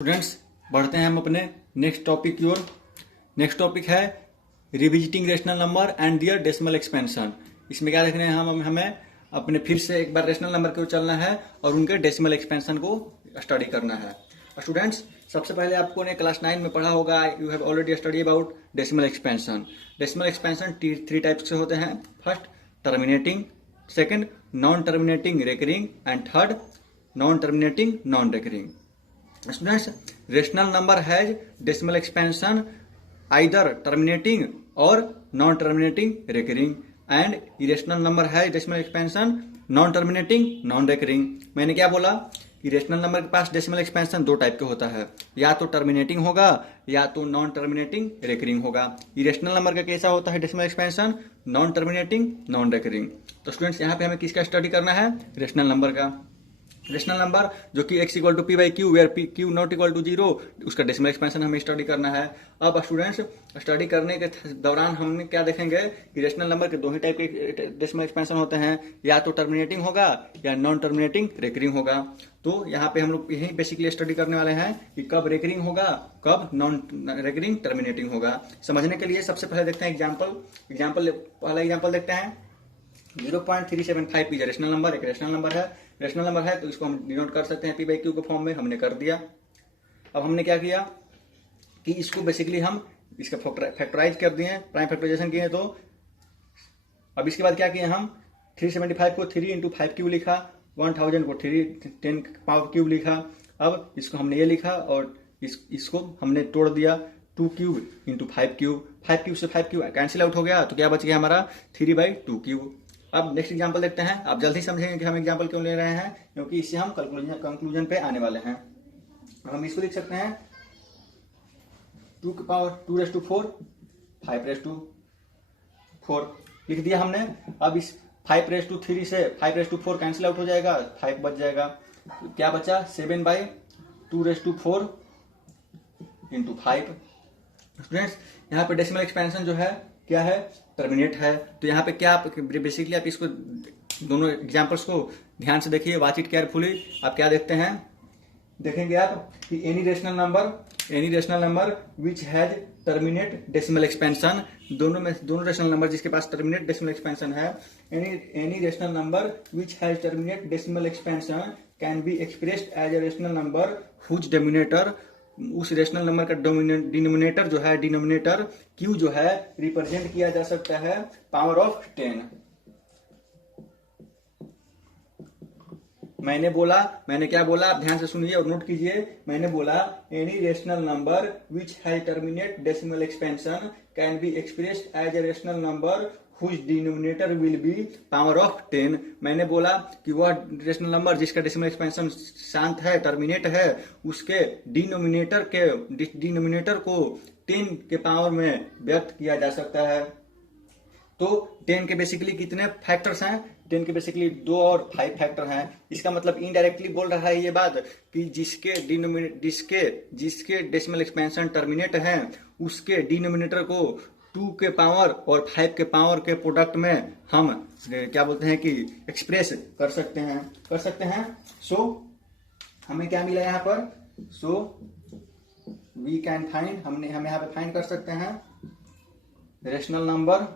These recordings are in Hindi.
स्टूडेंट्स, बढ़ते हैं हम अपने नेक्स्ट टॉपिक की ओर। नेक्स्ट टॉपिक है revisiting rational number and their decimal expansion. इसमें क्या देखने हैं हमें अपने फिर से एक बार रेशनल नंबर की ओर चलना है और उनके डेसिमल एक्सपेंशन को स्टडी करना है। स्टूडेंट्स, सबसे पहले आपको ने क्लास 9 में पढ़ा होगा, you have already study about decimal expansion. Decimal expansion three types से होते हैं। First, terminating; second, non terminating recurring; and third, non terminating non recurring. Students, rational number has decimal expansion either terminating or non-terminating recurring, and irrational number has decimal expansion non-terminating non-recurring। मैंने क्या बोला कि रेशनल नंबर के पास डेसिमल एक्सपेंशन दो टाइप के होता है, या तो टर्मिनेटिंग होगा या तो नॉन टर्मिनेटिंग रेकरिंग होगा। इरेशनल नंबर का कैसा होता है decimal expansion? Non terminating non recurring. तो स्टूडेंट्स, यहाँ पे हमें किसका स्टडी करना है? रेशनल नंबर का। रेशनल नंबर जो कि x equal to P by Q, where Q not equal to 0, उसका डेसिमल एक्सपेंशन हमें स्टडी करना है। अब स्टूडेंट्स, स्टडी करने के दौरान हमने क्या देखेंगे कि रेशनल नंबर के दो ही टाइप के डेसिमल एक्सपेंशन होते हैं, या तो टर्मिनेटिंग होगा या नॉन टर्मिनेटिंग रेकरिंग होगा। तो यहाँ पे हम लोग यही बेसिकली स्टडी करने वाले हैं कि कब रेकरिंग होगा, कब नॉन रेकरिंग टर्मिनेटिंग होगा। समझने के लिए सबसे पहले देखते हैं एग्जाम्पल। पहला एग्जाम्पल देखते हैं। 0.375 इज रेशनल नंबर, एक रेशनल नंबर है। रेशनल नंबर है तो इसको हम डिनोट कर सकते हैं पी बाई क्यू के फॉर्म में। हमने कर दिया। अब हमने क्या किया कि इसको बेसिकली हम इसका फैक्टराइज कर दिए, प्राइम फैक्टराइजेशन किए। तो अब इसके बाद क्या किए हम, 375 को 3 इंटू 5 क्यूब लिखा, 1000 को 10 पावर क्यूब लिखा। अब इसको हमने ये लिखा और इसको हमने तोड़ दिया, 2 क्यूब इंटू 5 क्यूब। 5 क्यूब से 5 क्यूब कैंसिल आउट हो गया, तो क्या बच गया हमारा 3/2 क्यूब। अब नेक्स्ट एग्जांपल देखते हैं। आप जल्दी समझेंगे कि हम एग्जांपल क्यों ले रहे हैं, क्योंकि इससे हम कंक्लूजन पे आने वाले हैं। हम इसको लिख सकते हैं 2 की पावर 2/4, 5/4 लिख दिया हमने। अब इस 5/3 से 5/4 कैंसिल आउट हो जाएगा, 5 बच जाएगा। तो क्या बचा, 7/2/4 इंटू 5। स्टूडेंट्स, यहाँ पे डेसिमल एक्सपेंशन जो है क्या है, टर्मिनेट है। तो यहाँ पे क्या बेसिकली आप इसको दोनों एग्जांपल्स को ध्यान से देखिए, वॉच इट केयरफुली। आप क्या देखते हैं, देखेंगे आप कि any rational number which has terminate decimal expansion, दोनों रेशनल नंबर जिसके पास टर्मिनेट डेसिमल एक्सपेंशन है, any rational number which has terminate decimal expansion can be expressed as a rational number whose dominator, उस रेशनल नंबर का डिनोमिनेटर जो है, डिनोमिनेटर क्यू जो है, रिप्रेजेंट किया जा सकता है पावर ऑफ 10। मैंने क्या बोला, आप ध्यान से सुनिए और नोट कीजिए। मैंने बोला any rational number which has terminate decimal expansion can be expressed as a rational number whose denominator will be power of 10। मैंने बोला कि वह रेशनल नंबर जिसका डेसिमल एक्सपेंशन शांत है, टर्मिनेट है, उसके डिनोमिनेटर को 10 के पावर में व्यक्त किया जा सकता है। तो 10 के बेसिकली कितने फैक्टर्स हैं? 10 के बेसिकली 2 और 5 फैक्टर हैं। इसका मतलब इनडायरेक्टली बोल रहा है ये बात कि जिसके डेसिमल एक्सपेंशन टर्मिनेट है, उसके डिनोमिनेटर को 2 के पावर और 5 के पावर के प्रोडक्ट में हम क्या बोलते हैं कि एक्सप्रेस कर सकते हैं। सो हमें क्या मिला यहाँ पर, सो वी कैन फाइंड, हम यहाँ पे फाइंड कर सकते हैं rational number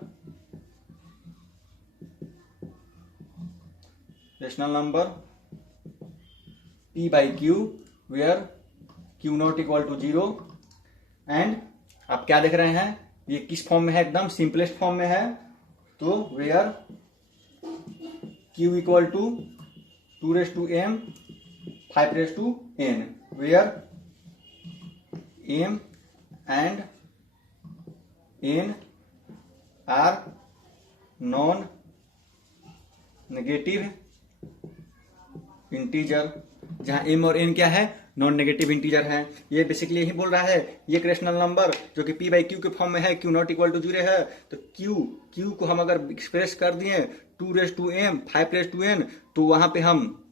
p by Q where Q not equal to 0। And आप क्या देख रहे हैं, ये किस फॉर्म में है, एकदम सिंपलेस्ट फॉर्म में है। तो where Q equal to 2m 5n, वेयर m and n are non negative integer, जहां m और n क्या है, नॉन नेगेटिव इंटीजर है। ये बेसिकली यही बोल रहा है, ये एक रेशनल नंबर जो कि p बाई क्यू के फॉर्म में है, क्यू नॉट इक्वल टू 0 है। तो क्यू को हम अगर एक्सप्रेस कर दिए 2m 5n, तो वहां पे हम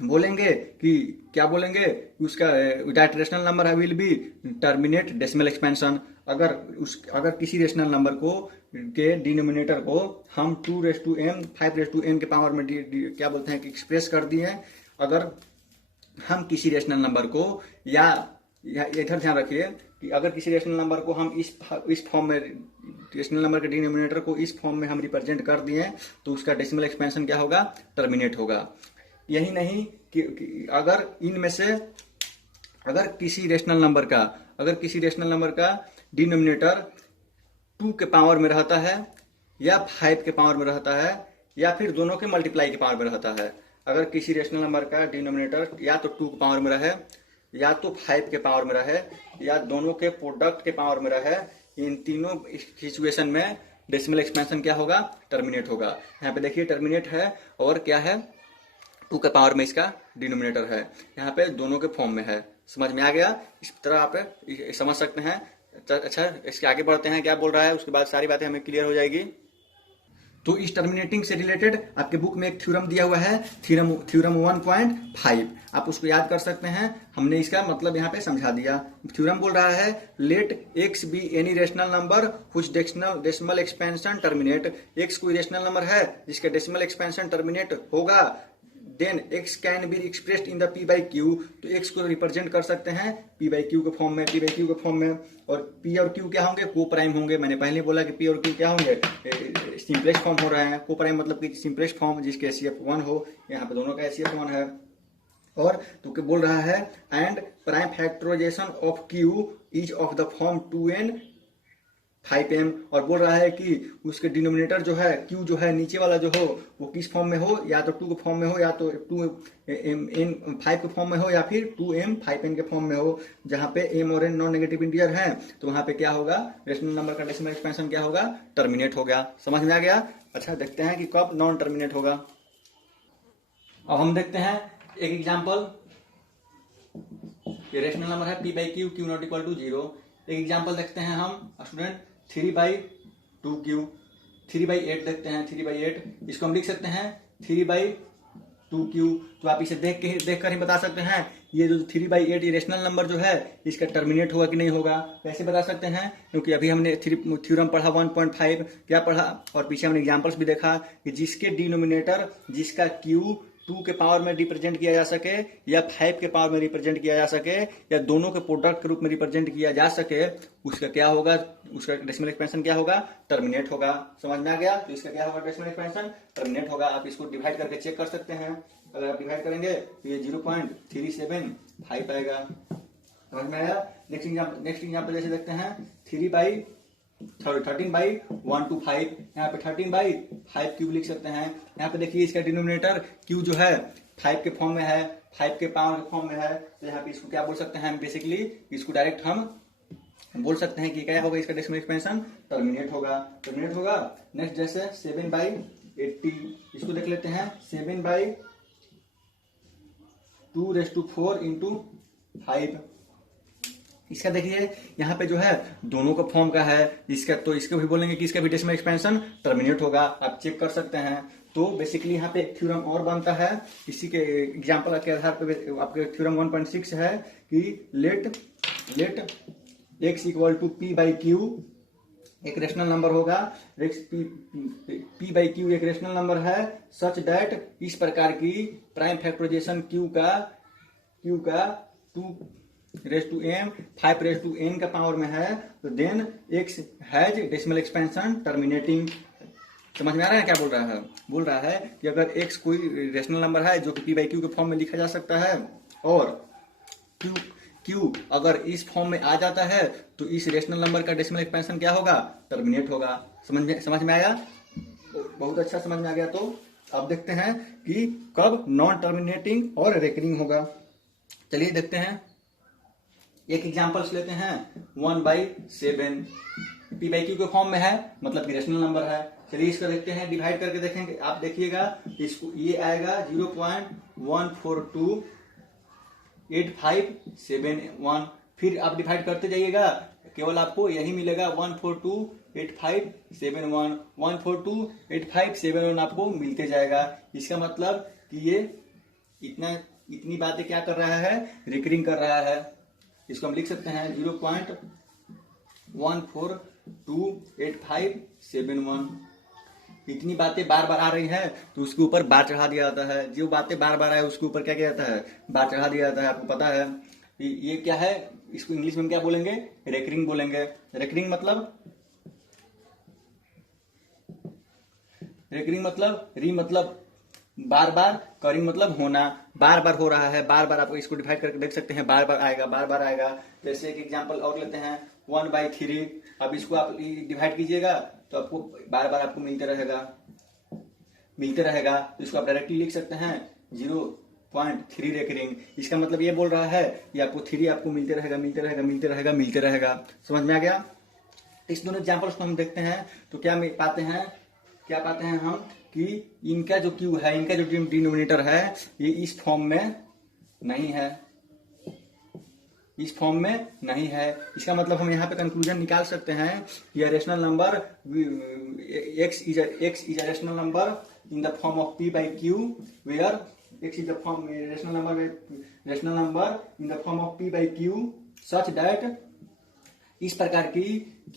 बोलेंगे कि क्या बोलेंगे, उसका that rational number will be terminate decimal expansion. अगर किसी रेशनल नंबर के डिनोमिनेटर को हम 2m 5n के पावर में क्या बोलते हैं कि एक्सप्रेस कर दिए, अगर हम किसी रेशनल नंबर को या इधर ध्यान रखिए कि अगर किसी रेशनल नंबर को हम इस फॉर्म में, रेशनल नंबर के डिनोमिनेटर को इस फॉर्म में हम रिप्रेजेंट कर दिए तो उसका डेसिमल एक्सपेंशन क्या होगा, टर्मिनेट होगा। यही नहीं कि अगर इनमें से अगर किसी रेशनल नंबर का डिनोमिनेटर 2 के पावर में रहता है या 5 के पावर में रहता है या फिर दोनों के मल्टीप्लाई के पावर में रहता है, अगर किसी रेशनल नंबर का डिनोमिनेटर या तो 2 के पावर में रहे या तो 5 के पावर में रहे या दोनों के प्रोडक्ट के पावर में रहे, इन तीनों सिचुएशन में डेसिमल एक्सपेंशन क्या होगा, टर्मिनेट होगा। यहाँ पे देखिए टर्मिनेट है और क्या है, 2 के पावर में इसका डिनोमिनेटर है, यहाँ पे दोनों के फॉर्म में है। समझ में आ गया? इस तरह आप समझ सकते हैं। अच्छा, इसके आगे बढ़ते हैं, क्या बोल रहा है, उसके बाद सारी बातें हमें क्लियर हो जाएगी। तो इस टर्मिनेटिंग से रिलेटेड आपके बुक में एक थ्योरम दिया हुआ है, थ्योरम 1.5, आप उसको याद कर सकते हैं। हमने इसका मतलब यहाँ पे समझा दिया। थ्योरम बोल रहा है let x be any rational number which decimal expansion terminate. x कोई रेशनल नंबर है जिसका डेसिमल एक्सपेंशन टर्मिनेट होगा, then x can be expressed in the p by Q. तो x को रिप्रेजेंट कर सकते हैं p बाई क्यू के फॉर्म में, और p और q क्या होंगे, को प्राइम होंगे। मैंने पहले बोला कि p और q क्या होंगे, सिंपलेस्ट फॉर्म हो रहे हैं। को प्राइम मतलब कि सिंपलेस्ट फॉर्म जिसके HCF 1 हो, यहाँ पे दोनों का HCF 1 है। और तो बोल रहा है and prime factorization of q is of the form 2n 5m, और बोल रहा है कि उसके डिनोमिनेटर जो है q जो है नीचे वाला जो हो वो किस फॉर्म में हो, या तो 2 के फॉर्म में हो या तो 2m 5 के फॉर्म में हो या फिर 2m 5n के फॉर्म में हो। जहां पे m और n नॉन नेगेटिव इंटीजर हैं तो वहां पे क्या होगा, रेशनल नंबर का डेसिमल एक्सपेंशन क्या होगा, टर्मिनेट हो गया। समझ में आ गया? अच्छा, देखते हैं कि कब नॉन टर्मिनेट होगा। अब हम देखते हैं एक एग्जाम्पल। ये रेशनल नंबर है p by Q, Q not equal to 0। एक एग्जाम्पल देखते हैं हम स्टूडेंट, 3/2q, 3/8 देखते हैं। 3/8 इसको हम लिख सकते हैं 3/2q। तो आप इसे देखकर ही बता सकते हैं ये जो 3/8 रेशनल नंबर जो है इसका टर्मिनेट होगा कि नहीं होगा। कैसे बता सकते हैं, क्योंकि अभी हमने थ्योरम पढ़ा 1.5, क्या पढ़ा, और पीछे हमने एग्जांपल्स भी देखा कि जिसके डिनोमिनेटर, जिसका q 2 के पावर में रिप्रेजेंट किया जा सके या 5 के पावर में रिप्रेजेंट किया जा सके या दोनों के प्रोडक्ट के रूप में रिप्रेजेंट किया जा सके, उसका क्या होगा, उसका डेसिमल एक्सपेंशन क्या होगा, टर्मिनेट होगा। समझ में आ गया? तो इसका क्या होगा, डेसिमल एक्सपेंशन टर्मिनेट होगा। आप इसको डिवाइड करके चेक कर सकते हैं। अगर आप डिवाइड करेंगे तो ये 0.375 आएगा। समझ में आया? नेक्स्ट एग्जाम्पल जैसे देखते हैं 13/125, यहाँ पे 13/5 क्यूब लिख सकते हैं। यहाँ पे देखिए इसका डिनोमिनेटर क्यू जो है 5 के फॉर्म में है, 5 के पावर के फॉर्म में है, तो यहाँ पे इसको क्या बोल सकते हैं, बेसिकली इसको डायरेक्ट हम बोल सकते हैं कि क्या होगा, इसका डेसिमल एक्सपेंशन टर्मिनेट होगा। नेक्स्ट जैसे 7/80, इसको देख लेते हैं। 7/2⁴ इंटू 5, इसका देखिए यहाँ पे जो है दोनों का फॉर्म का है इसका, तो इसको भी बोलेंगे कि इसका भी डेसिमल एक्सपेंशन टर्मिनेट होगा। आप चेक कर सकते हैं। तो बेसिकली यहाँ पे एक थ्योरम और बनता है इसी के एग्जांपल के आधार पे। आपके थ्योरम 1.6 है कि let x equal to p by Q एक रेशनल नंबर होगा, p बाई क्यू एक रेशनल नंबर है, सच दैट इस प्रकार की प्राइम फैक्टराइजेशन q का 2m 5n का पावर में है, तो then x has decimal expansion terminating. समझ में आ रहा है क्या बोल रहा है? बोल रहा है कि अगर x कोई रेशनल नंबर है जो कि p बाई क्यू के फॉर्म में लिखा जा सकता है और q अगर इस फॉर्म में आ जाता है तो इस रेशनल नंबर का डेसिमल एक्सपेंशन क्या होगा, टर्मिनेट होगा। समझ में आया? बहुत अच्छा समझ में आ गया। तो अब देखते हैं कि कब नॉन टर्मिनेटिंग और रेकरिंग होगा। चलिए देखते हैं, एक एग्जांपल्स लेते हैं। 1/7 p बाई क्यू के फॉर्म में है, मतलब कि रेशनल नंबर है। चलिए इसको देखते हैं, डिवाइड करके देखेंगे। आप देखिएगा इसको, ये आएगा 0.1428571, फिर आप डिवाइड करते जाइएगा, केवल आपको यही मिलेगा 1428571, 1428571 आपको मिलते जाएगा। इसका मतलब कि ये इतनी बातें क्या कर रहा है, रिकरिंग कर रहा है। इसको हम लिख सकते हैं 0.1428571। इतनी बातें बार बार आ रही है तो उसके ऊपर बार चढ़ा दिया जाता है। जो बातें बार बार आए उसके ऊपर क्या किया जाता है, बार चढ़ा दिया जाता है। आपको पता है ये क्या है, इसको इंग्लिश में हम क्या बोलेंगे, रेकरिंग बोलेंगे। रेकरिंग मतलब री मतलब बार बार, करिंग मतलब होना, बार बार हो रहा है, बार बार। आप इसको डिवाइड करके देख सकते हैं, बार बार आएगा, बार बार आएगा। जैसे एक एग्जांपल और लेते हैं, 1/3। अब इसको आप डिवाइड कीजिएगा तो आपको बार बार आपको मिलते रहेगा। तो इसको आप डायरेक्टली लिख सकते हैं 0.3 रेकरिंग। इसका मतलब ये बोल रहा है कि आपको 3 आपको मिलते रहेगा। समझ में आ गया? इस दोनों एग्जाम्पल्स को हम देखते हैं तो क्या पाते हैं हम कि इनका जो क्यू है, इनका जो डिनोमिनेटर है, ये इस फॉर्म में नहीं है। इसका मतलब हम यहाँ पे कंक्लूजन निकाल सकते हैं कि rational number x is a rational number in the form of p by q, where x is the form rational number in the form of p by q such that, इस प्रकार की q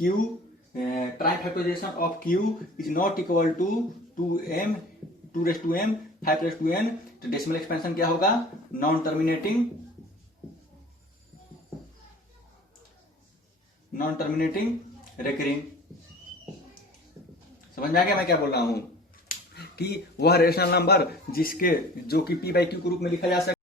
trifactorisation of q is not equal to 2m 5n। तो डेसिमल एक्सपेंशन क्या होगा, नॉन टर्मिनेटिंग रेकरिंग। समझ में आ गया मैं क्या बोल रहा हूं, कि वह रेशनल नंबर जो कि p by q के रूप में लिखा जा सकता है।